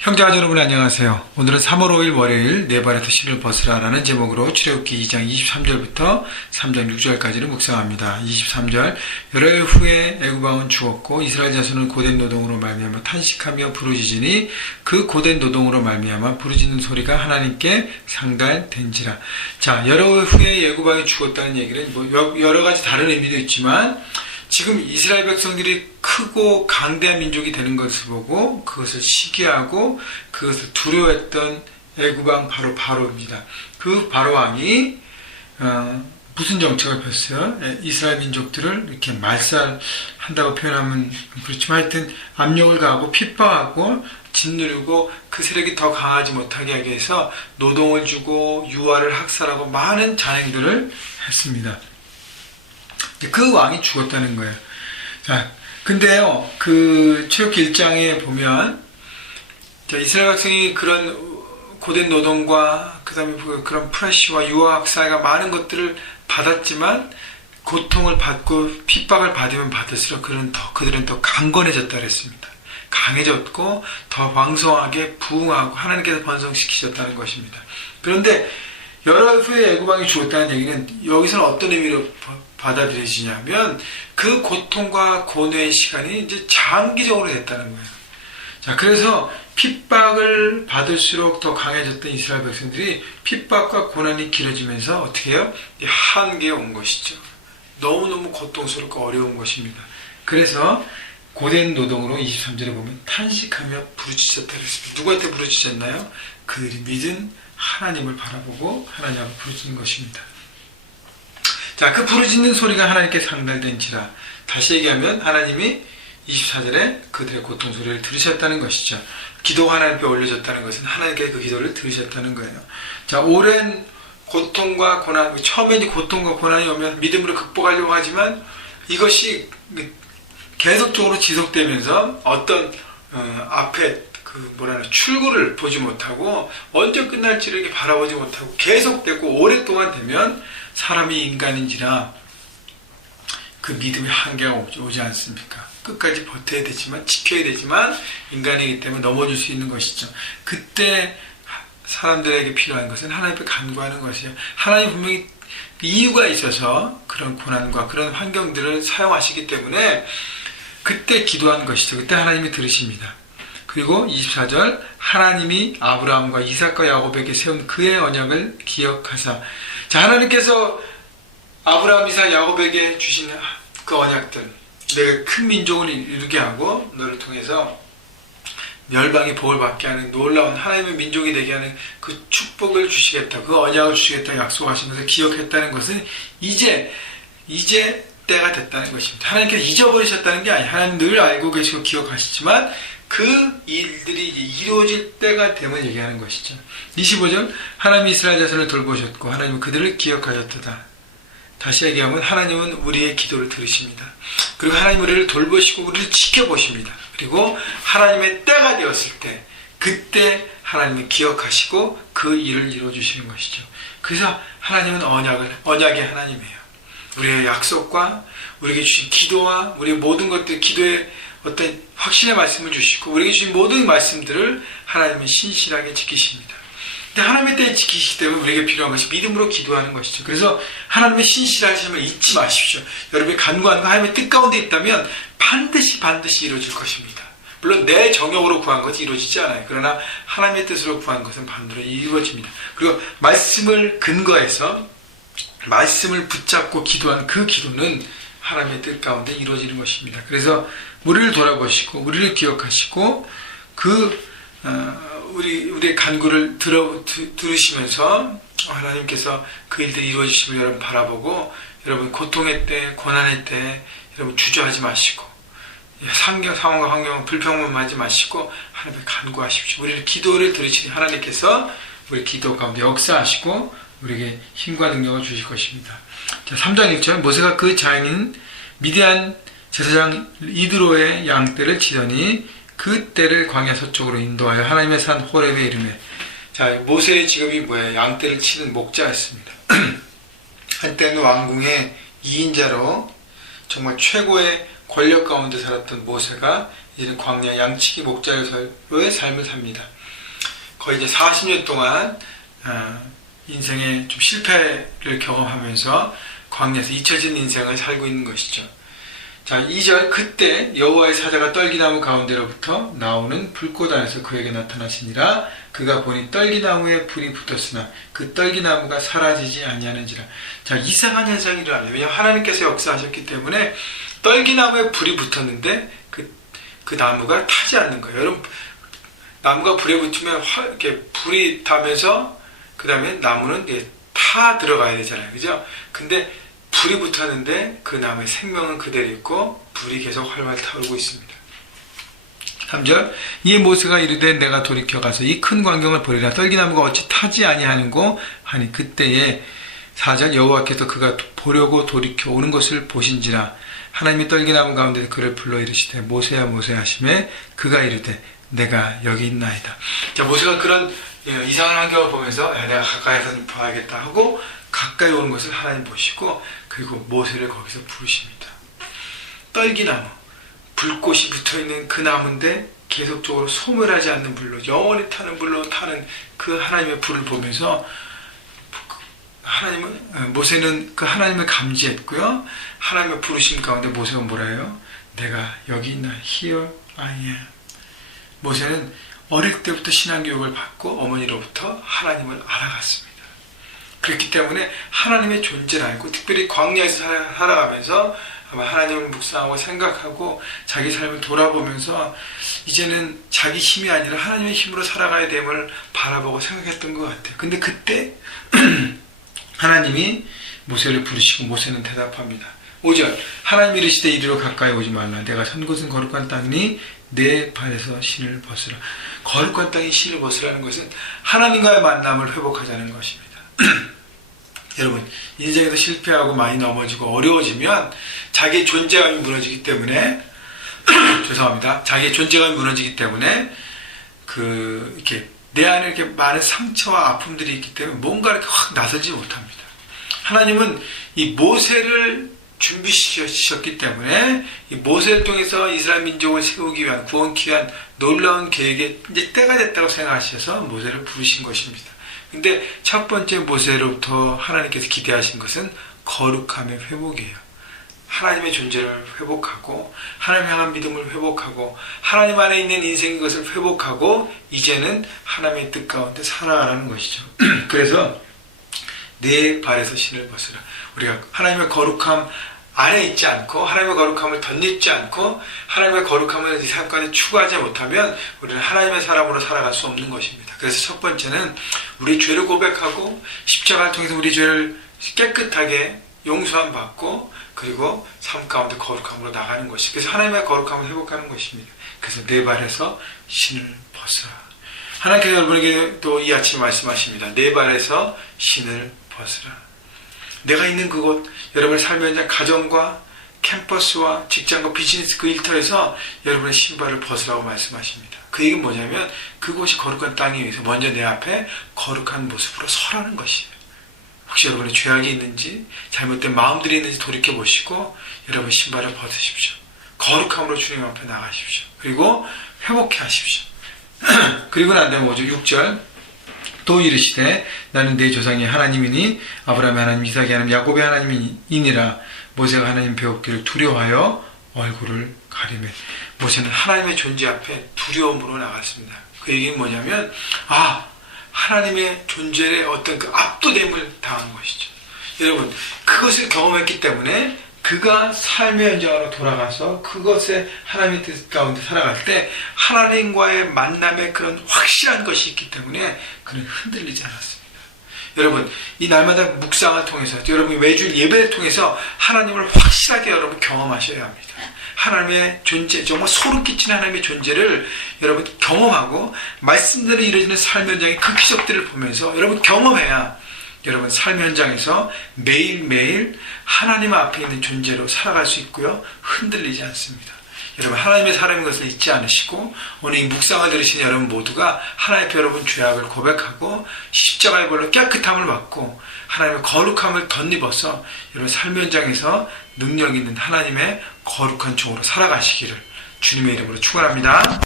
형제가 여러분 안녕하세요. 오늘은 3월 5일 월요일 내 발에서 실을 벗으라라는 제목으로 출애굽기 2장 23절부터 3장 6절까지를 묵상합니다. 23절 열흘 후에 애굽 왕은 죽었고 이스라엘 자손은 고된 노동으로 말미암아 탄식하며 부르짖으니 그 고된 노동으로 말미암아 부르짖는 소리가 하나님께 상달된지라. 자, 열흘 후에 애굽 왕이 죽었다는 얘기는 여러 가지 다른 의미도 있지만 지금 이스라엘 백성들이 크고 강대한 민족이 되는 것을 보고 그것을 시기하고 그것을 두려워했던 애굽왕 바로 바로입니다. 그 바로왕이 무슨 정책을 폈어요? 이스라엘 민족들을 이렇게 말살한다고 표현하면 그렇지만 하여튼 압력을 가하고 핍박하고 짓누르고 그 세력이 더 강하지 못하게 하기 위해서 노동을 주고 유아를 학살하고 많은 잔행들을 했습니다. 그 왕이 죽었다는 거예요. 자, 근데요, 그 출애굽기 1장에 보면 이스라엘 백성이 그런 고된 노동과 그다음에 그런 프레시와 유아학살과 많은 것들을 받았지만 고통을 받고 핍박을 받으면 받을수록 그들은 더 강건해졌다 그랬습니다. 강해졌고 더 왕성하게 부흥하고 하나님께서 번성시키셨다는 것입니다. 그런데 열흘 후에 애굽 왕이 죽었다는 얘기는 여기서는 어떤 의미로 받아들여지냐면 그 고통과 고뇌의 시간이 이제 장기적으로 됐다는 거예요. 자, 그래서 핍박을 받을수록 더 강해졌던 이스라엘 백성들이 핍박과 고난이 길어지면서 어떻게 해요? 한계에 온 것이죠. 너무너무 고통스럽고 어려운 것입니다. 그래서 고된 노동으로 23절에 보면 탄식하며 부르짖었다 그랬습니다. 누구한테 부르짖었나요? 그들이 믿은 하나님을 바라보고 하나님 앞에 부르짖는 것입니다. 자, 그 부르짖는 소리가 하나님께 상달된지라. 다시 얘기하면 하나님이 24절에 그들의 고통 소리를 들으셨다는 것이죠. 기도가 하나님께 올려졌다는 것은 하나님께 그 기도를 들으셨다는 거예요. 자, 오랜 고통과 고난, 처음에 고통과 고난이 오면 믿음으로 극복하려고 하지만 이것이 계속적으로 지속되면서 어떤 앞에 출구를 보지 못하고 언제 끝날지를 이렇게 바라보지 못하고 계속되고 오랫동안 되면 사람이 인간인지라 그 믿음의 한계가 오지 않습니까? 끝까지 버텨야 되지만 지켜야 되지만 인간이기 때문에 넘어질 수 있는 것이죠. 그때 사람들에게 필요한 것은 하나님께 간구하는 것이에요. 하나님 분명히 이유가 있어서 그런 고난과 그런 환경들을 사용하시기 때문에 그때 기도한 것이죠. 그때 하나님이 들으십니다. 그리고 24절 하나님이 아브라함과 이삭과 야곱에게 세운 그의 언약을 기억하사. 자, 하나님께서 아브라함, 이삭, 야곱에게 주신 그 언약들, 내가 큰 민족을 이루게 하고 너를 통해서 멸망의 복을 받게 하는 놀라운 하나님의 민족이 되게 하는 그 축복을 주시겠다, 그 언약을 주시겠다 약속하신 것을 기억했다는 것은 이제 때가 됐다는 것입니다. 하나님께서 잊어버리셨다는 게 아니에요. 하나님 늘 알고 계시고 기억하시지만 그 일들이 이제 이루어질 때가 되면 얘기하는 것이죠. 25절 하나님이 이스라엘 자손을 돌보셨고 하나님은 그들을 기억하셨도다. 다시 얘기하면 하나님은 우리의 기도를 들으십니다. 그리고 하나님 우리를 돌보시고 우리를 지켜보십니다. 그리고 하나님의 때가 되었을 때 그때 하나님은 기억하시고 그 일을 이루어주시는 것이죠. 그래서 하나님은 언약의 하나님이에요. 우리의 약속과 우리에게 주신 기도와 우리의 모든 것들, 기도의 어떤 확신의 말씀을 주시고 우리에게 주신 모든 말씀들을 하나님은 신실하게 지키십니다. 근데 하나님의 때에 지키시기 때문에 우리에게 필요한 것이 믿음으로 기도하는 것이죠. 그래서 하나님의 신실하심을 잊지 마십시오. 여러분이 간구하는 거 하나님의 뜻 가운데 있다면 반드시 이루어질 것입니다. 물론 내 정욕으로 구한 것이 이루어지지 않아요. 그러나 하나님의 뜻으로 구한 것은 반드시 이루어집니다. 그리고 말씀을 근거해서 말씀을 붙잡고 기도한 그 기도는 하나님의 뜻 가운데 이루어지는 것입니다. 그래서 우리를 돌아보시고 우리를 기억하시고 우리의 간구를 들으시면서 하나님께서 그 일들이 이루어지심을 여러분 바라보고 여러분 고통의 때, 고난의 때 여러분 주저하지 마시고 상황과 환경을 불평만하지 마시고 하나님께 간구하십시오. 우리를 기도를 들으시니 하나님께서 우리 기도 가운데 역사하시고 우리에게 힘과 능력을 주실 것입니다. 자, 3장 1절 모세가 그 자연인 미디안 제사장 이드로의 양떼를 치더니 그 떼를 광야 서쪽으로 인도하여 하나님의 산 호렙에 이르매. 자, 모세의 직업이 뭐예요? 양떼를 치는 목자였습니다. 한때는 왕궁의 2인자로 정말 최고의 권력 가운데 살았던 모세가 이제는 광야 양치기 목자로의 삶을 삽니다. 거의 이제 40년 동안 인생의 좀 실패를 경험하면서 광야에서 잊혀진 인생을 살고 있는 것이죠. 자, 2절, 그때 여호와의 사자가 떨기나무 가운데로부터 나오는 불꽃 안에서 그에게 나타나시니라. 그가 보니 떨기나무에 불이 붙었으나 그 떨기나무가 사라지지 아니하는지라. 자, 이상한 현상이 일어나요. 왜냐하면 하나님께서 역사하셨기 때문에 떨기나무에 불이 붙었는데 그 나무가 타지 않는 거예요. 여러분, 나무가 불에 붙으면 이렇게 불이 타면서 그 다음에 나무는 타 들어가야 되잖아요. 그죠? 근데 불이 붙었는데 그 나무의 생명은 그대로 있고 불이 계속 활활 타오르고 있습니다. 3절, 이에 모세가 이르되 내가 돌이켜 가서 이 큰 광경을 보리라. 떨기나무가 어찌 타지 아니하는고 하니 그때에 4절, 여호와께서 그가 보려고 돌이켜 오는 것을 보신지라. 하나님이 떨기나무 가운데 그를 불러 이르시되 모세야 모세야 하시매 그가 이르되 내가 여기 있나이다. 자, 모세가 그런 이상한 환경을 보면서 내가 가까이서 좀 봐야겠다 하고 가까이 오는 것을 하나님 보시고 그리고 모세를 거기서 부르십니다. 떨기나무, 불꽃이 붙어있는 그 나무인데 계속적으로 소멸하지 않는 불로, 영원히 타는 불로 타는 그 하나님의 불을 보면서 모세는 그 하나님을 감지했고요. 하나님의 부르심 가운데 모세가 뭐라 해요? 내가 여기 있나? Here I am. 모세는 어릴 때부터 신앙교육을 받고 어머니로부터 하나님을 알아갔습니다. 그렇기 때문에 하나님의 존재를 알고 특별히 광야에서 살아가면서 아마 하나님을 묵상하고 생각하고 자기 삶을 돌아보면서 이제는 자기 힘이 아니라 하나님의 힘으로 살아가야 됨을 바라보고 생각했던 것 같아요. 근데 그때 하나님이 모세를 부르시고 모세는 대답합니다. 5절, 하나님이 이르시되 이리로 가까이 오지 말라. 내가 선 곳은 거룩한 땅이니 내 발에서 신을 벗으라. 거룩한 땅이 신을 벗으라는 것은 하나님과의 만남을 회복하자는 것입니다. 여러분, 인생에서 실패하고 많이 넘어지고 어려워지면 자기의 존재감이 무너지기 때문에 죄송합니다. 자기의 존재감이 무너지기 때문에 이렇게 내 안에 이렇게 많은 상처와 아픔들이 있기 때문에 뭔가 이렇게 확 나서지 못합니다. 하나님은 이 모세를 준비시켰기 때문에 이 모세를 통해서 이스라엘 민족을 세우기 위한 구원기 위한 놀라운 계획에 이제 때가 됐다고 생각하셔서 모세를 부르신 것입니다. 근데 첫 번째 모세로부터 하나님께서 기대하신 것은 거룩함의 회복이에요. 하나님의 존재를 회복하고 하나님 향한 믿음을 회복하고 하나님 안에 있는 인생의 것을 회복하고 이제는 하나님의 뜻 가운데 살아가라는 것이죠. 그래서 내 발에서 신을 벗으라. 우리가 하나님의 거룩함 안에 있지 않고 하나님의 거룩함을 덧입지 않고 하나님의 거룩함을 이 삶 가운데 추구하지 못하면 우리는 하나님의 사람으로 살아갈 수 없는 것입니다. 그래서 첫 번째는 우리 죄를 고백하고 십자가를 통해서 우리 죄를 깨끗하게 용서함 받고 그리고 삶 가운데 거룩함으로 나가는 것이, 그래서 하나님의 거룩함을 회복하는 것입니다. 그래서 내 발에서 신을 벗으라. 하나님께서 여러분에게 또 이 아침 말씀하십니다. 내 발에서 신을 벗으라. 내가 있는 그곳, 여러분의 삶의 현장, 가정과 캠퍼스와 직장과 비즈니스 그 일터에서 여러분의 신발을 벗으라고 말씀하십니다. 그 얘기는 뭐냐면 그곳이 거룩한 땅이 위해서 먼저 내 앞에 거룩한 모습으로 서라는 것이에요. 혹시 여러분의 죄악이 있는지 잘못된 마음들이 있는지 돌이켜보시고 여러분 신발을 벗으십시오. 거룩함으로 주님 앞에 나가십시오. 그리고 회복해 하십시오. 그리고 난 다음에 6절 또 이르시되 나는 내 조상의 하나님이니 아브라함의 하나님, 이삭의 하나님, 야곱의 하나님이니라. 모세가 하나님 배웠기를 두려워하여 얼굴을 가리매. 모세는 하나님의 존재 앞에 두려움으로 나갔습니다. 그 얘기는 뭐냐면 하나님의 존재에 어떤 그 압도됨을 당한 것이죠. 여러분, 그것을 경험했기 때문에 그가 삶의 현장으로 돌아가서 그것에 하나님의 뜻 가운데 살아갈 때 하나님과의 만남에 그런 확실한 것이 있기 때문에 그는 흔들리지 않았습니다. 여러분, 이 날마다 묵상을 통해서 여러분이 매주 예배를 통해서 하나님을 확실하게 여러분 경험하셔야 합니다. 하나님의 존재, 정말 소름 끼치는 하나님의 존재를 여러분 경험하고 말씀대로 이루어지는 삶 현장의 그 기적들을 보면서 여러분 경험해야 여러분 삶 현장에서 매일매일 하나님 앞에 있는 존재로 살아갈 수 있고요. 흔들리지 않습니다. 여러분, 하나님의 사람인 것을 잊지 않으시고 오늘 이 묵상을 들으신 여러분 모두가 하나님 앞에 여러분 죄악을 고백하고 십자가의 벌로 깨끗함을 받고 하나님의 거룩함을 덧입어서 여러분 삶 현장에서 능력 있는 하나님의 거룩한 종으로 살아가시기를 주님의 이름으로 축원합니다.